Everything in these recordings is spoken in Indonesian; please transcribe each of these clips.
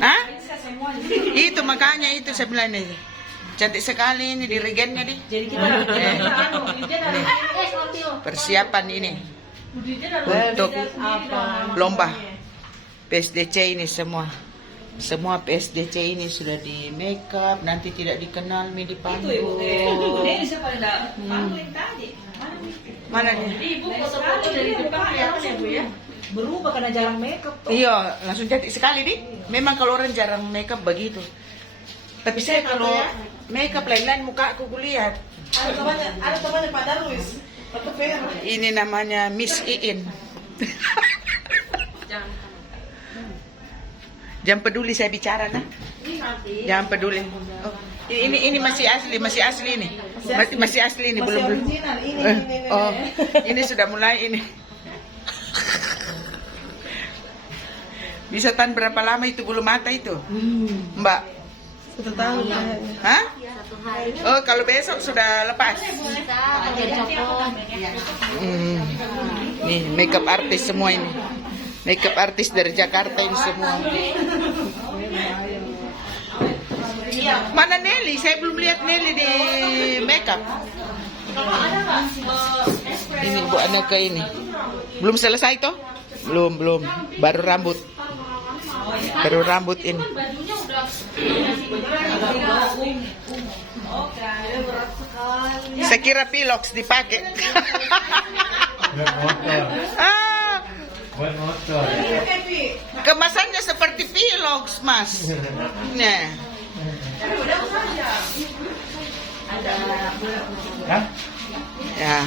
Hah? Itu makanya itu saya bilang nih. Cantik sekali ini dirigennya nih. Jadi kita Persiapan ini untuk lomba PSDC ini semua. Semua PSDC ini sudah di make up, nanti tidak dikenal di panggung. Ini siapa yang panggung tadi? Mana nih? Ibu foto-foto dari depan kelihatan ya Bu ya? Berubah karena jarang makeup. Iya, langsung cantik sekali nih. Memang kalau orang jarang makeup begitu. Tapi saya kalau makeup lain-lain muka aku kulihat. Ada temannya Pak Darwis. Ini namanya Miss Iin. Jangan peduli saya bicara nah. Jangan peduli. Oh, ini masih asli ini. Masih asli ini belum. Oh, ini sudah mulai ini. Bisa tahan berapa lama itu bulu mata itu? Mbak? 1 tahun. Hah? Oh, kalau besok sudah lepas. Nih, makeup artis semua ini. Makeup artis dari Jakarta ini semua. Mana Nelly? Saya belum lihat Nelly di makeup. Ini Bu Anaka ini. Belum selesai toh? Belum. Baru rambut. ini. Saya kira pilox dipakai. Kemasannya seperti pilox, Mas. Nah. Ya.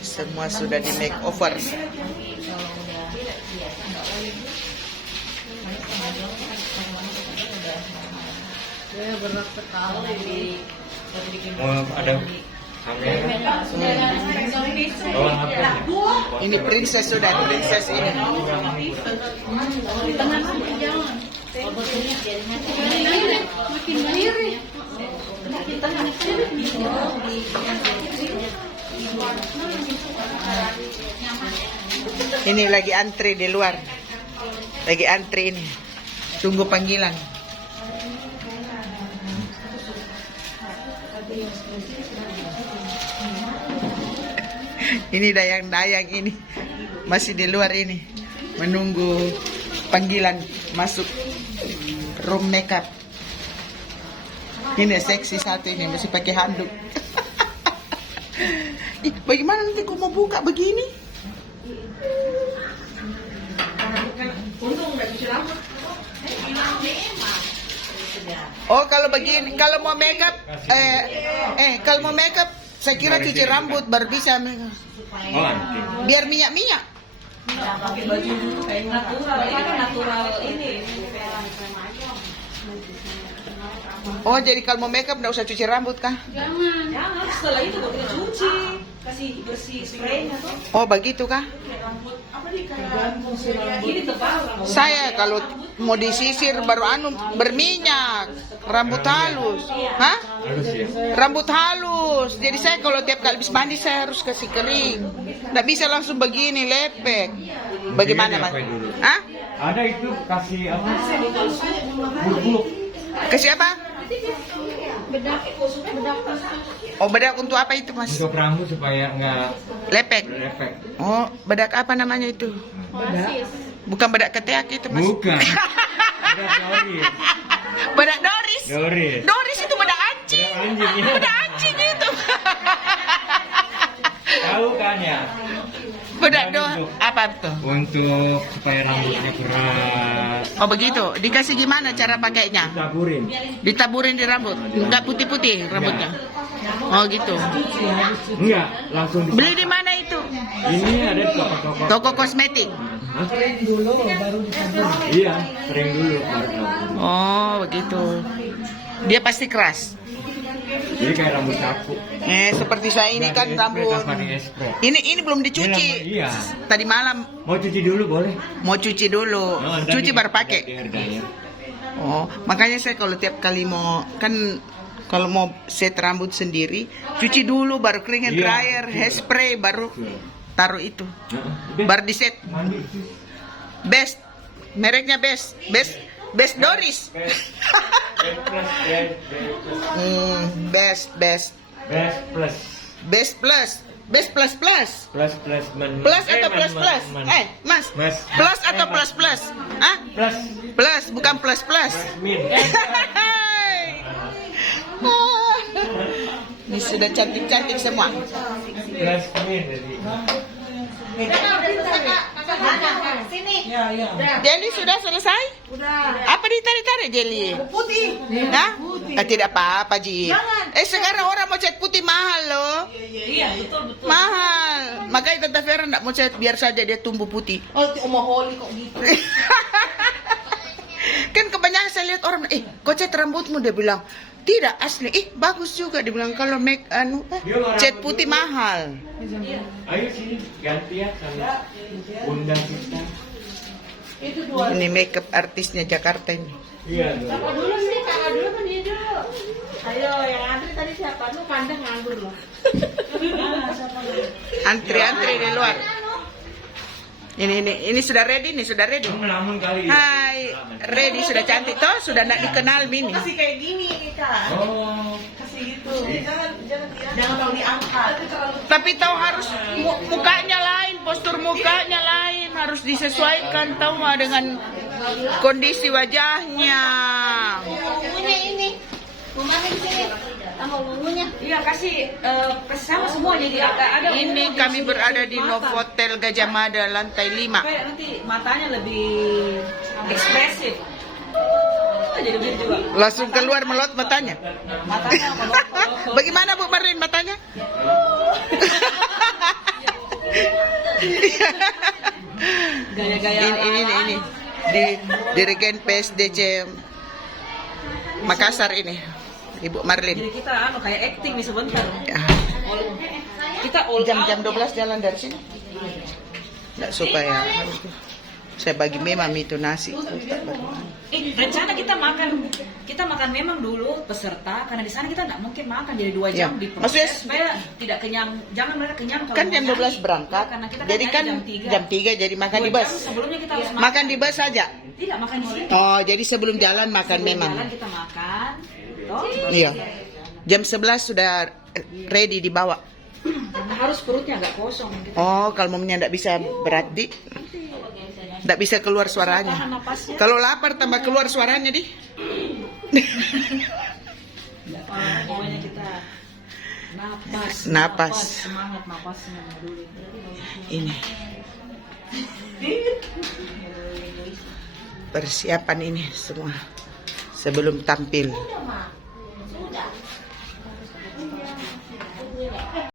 Semua sudah di make over. Berat sekali. Ada Ini princess sudah, princess ini. Ini lagi antri di luar. Lagi antri ini. Tunggu panggilan. Ini dayang-dayang ini masih di luar ini menunggu panggilan masuk room makeup. Ini seksi satu ini masih pakai handuk. Ih, bagaimana nanti aku mau buka begini? Oh, kalau begini, kalau mau makeup, kalau mau makeup, saya kira cuci rambut baru bisa. Biar minyak-minyak. Natural ini. Oh, jadi kalau mau makeup nggak usah cuci rambut kah? Jangan. Setelah itu baru kita cuci. Kasih bersih spraynya tuh. Oh, begitu kah? Ini tebal. Saya kalau mau disisir baru berminyak, rambut halus. Hah? Rambut halus. Jadi saya kalau tiap kali habis mandi saya harus kasih kering. Nggak bisa langsung begini lepek. Bagaimana, Mas? Hah? Ada itu kasih apa? Bulu-bulu. Kasih apa? Oh, bedak untuk apa itu, Mas? Untuk rambut supaya nggak Lepek. berefek. Oh, bedak apa namanya itu? Bukan bedak ketek itu, Mas. Bukan. Ada Doris. Bedak Doris. Doris. Doris itu bedak anjing. Bedak anjing, ya. Bedak anjing itu. Tahu kan ya? Bedak apa tuh? Untuk supaya rambutnya keras. Oh, begitu. Dikasih gimana cara pakainya? Taburin. Ditaburin di rambut. Enggak putih-putih rambutnya. Oh, gitu. Enggak, langsung Beli di mana itu? Ini ada di toko-toko. Toko kosmetik. Hah? Iya, kering dulu baru tabur. Oh, begitu. Dia pasti keras. Jadi kayak rambut sapu. Seperti saya ini kan rambut. Ini belum dicuci. Iya. Tadi malam Mau cuci dulu boleh? mau cuci dulu. Cuci baru pakai. Oh, makanya saya kalau tiap kali mau kan kalau mau set rambut sendiri, cuci dulu baru kering, Iya, dryer, hairspray baru taruh itu. Udah. Bar di set. Mandi. Best. Mereknya Best. Best Doris. Best Best. plus. Best plus. Best plus plus. Plus Plus atau plus plus? Mas. Mas. Plus atau plus plus? Hah? Plus. Plus, bukan plus plus. Min. Ini sudah cantik-cantik semua. Plus min jadi. Sini. Jelly sudah selesai? Apa ditarik-tarik jelly? Putih. Hah? Tidak apa-apa, Ji. Sekarang orang mau cat putih mahal loh. Iya, betul. Mahal. Makanya Tante Vera enggak mau cat, biar saja dia tumbuh putih. Oh, Oma Holly kok gitu. Kan kebanyakan saya lihat orang, kok cat rambutmu, dia bilang, tidak asli. Bagus juga, dia bilang kalau cat putih mahal. Ayo sini ganti ya sama undang kita. Ini makeup artisnya Jakarta ini. Iya. Kakak dulu sih, kakak dulu kan dia dulu. Ayo, yang antri tadi siapa? Lu pandang nganggur loh. Antri-antri di luar. Ini sudah ready, Kamu melamun kali ya? Hai, ready, sudah cantik toh, sudah nak dikenal Mini. Kasih kayak gini Kak. Oh. Kasih gitu. Jangan mau diangkat. Tapi tahu harus mukanya lain, postur mukanya lain, harus disesuaikan tahu mah dengan kondisi wajahnya. Bumbunya ini. Bumbunya di sini. Tambah bumbunya. Iya, kasih sama semua jadi ada. Ini kami berada di Novotel Gajah Mada lantai 5. Supaya nanti matanya lebih ekspresif. Jadi begitu juga. Langsung keluar melot matanya. Matanya melot. Bagaimana Bu Marin matanya? Gaya-gaya. Ini di Dirjen PSDC Makassar ini, Ibu Marlin. Jadi kita kayak acting nih sebentar. Ya. Kita all Jam 12 jalan dari sini. Nggak supaya saya bagi memang itu nasi. Rencana kita makan memang dulu peserta karena di sana kita nggak mungkin makan jadi 2 jam Ya. di Maksudnya- proses supaya tidak kenyang, jangan mereka kenyang kalau Kan mau jam 12 nyanyi. berangkat. Karena kita Jadi kan jam 3 jadi makan 2 di bus. jam sebelumnya kita harus Makan di bus saja. Tidak makan di sini. Oh, jadi sebelum jalan makan Sebelum memang. jalan kita makan. Toh, Iya. Jam 11 sudah ready dibawa. harus perutnya agak kosong. Gitu. Oh, kalau mamanya enggak bisa berarti enggak bisa keluar Tahan suaranya. napasnya. Kalau lapar tambah keluar suaranya di. Pokoknya kita Napas. semangat napasnya dulu. Ini. Persiapan ini semua sebelum tampil.